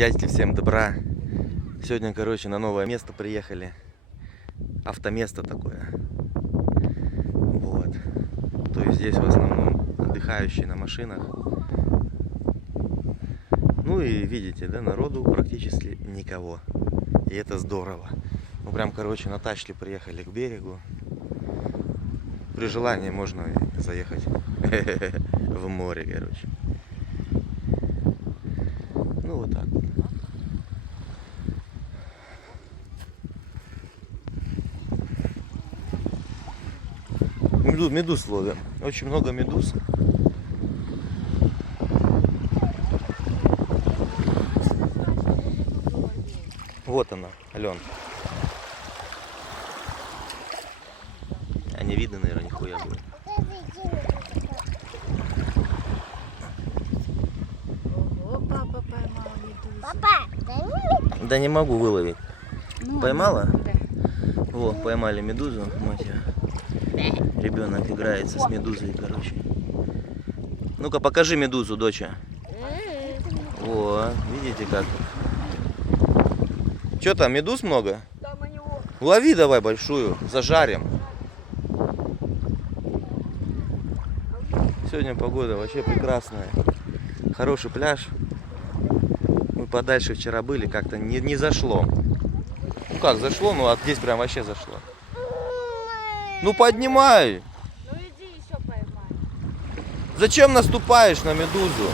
Дядьки, всем добра. Сегодня, короче, на новое место приехали. Автоместо такое. Вот. То есть здесь в основном отдыхающие на машинах. Ну и видите, да, народу практически никого. И это здорово. Ну прям, короче, на тачке приехали к берегу. При желании можно заехать в море, короче. Ну вот так вот. Медуз ловим. Очень много медуз. Вот она, Ален. А не видно, наверное, нихуя будет. Ого, папа поймал медузу. Папа, Да не могу выловить. Ну, Поймала? Да. Во, поймали медузу, мать её. Ребенок играется с медузой, короче. Ну-ка, покажи медузу, доча. Вот, видите как. Что там, медуз много? Лови давай большую, зажарим. Сегодня погода вообще прекрасная. Хороший пляж. Мы подальше вчера были, как-то не зашло. Ну как, зашло, ну а здесь прям вообще зашло. Ну поднимай! Ну иди еще поймай. Зачем наступаешь на медузу?